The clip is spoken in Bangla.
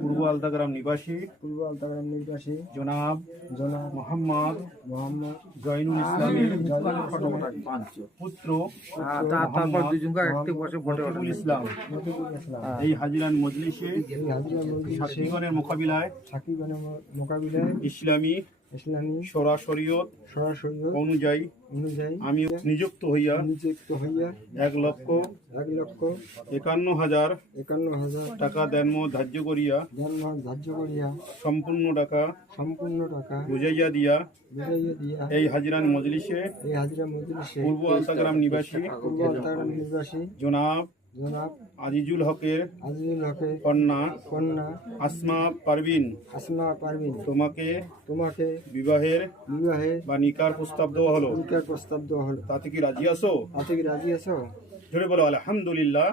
পূর্ব আলতাগ্রাম নিবাসী জনাব মোহাম্মদ জয়নুল ইসলামের পুত্র মতিউল ইসলাম এই হাজিরান মজলিসে সাক্ষীগণের মোকাবিলায় ইসলামী শরিয়ত অনুযায়ী আমি নিযুক্ত হইয়া 1,51,000 টাকা দেনমো ধার্য করিয়া সম্পূর্ণ টাকা বুঝাইয়া দিয়া এই হাজিরান মজলিসে পূর্ব আলতাগ্রাম নিবাসী জনাব আজিজুল হকের কন্যা আসমা পারভিন তোমাকে বিবাহের বা নিকার প্রস্তাব দেওয়া হলো। তাতে কি রাজি আছো? জোরে বলো আলহামদুলিল্লাহ।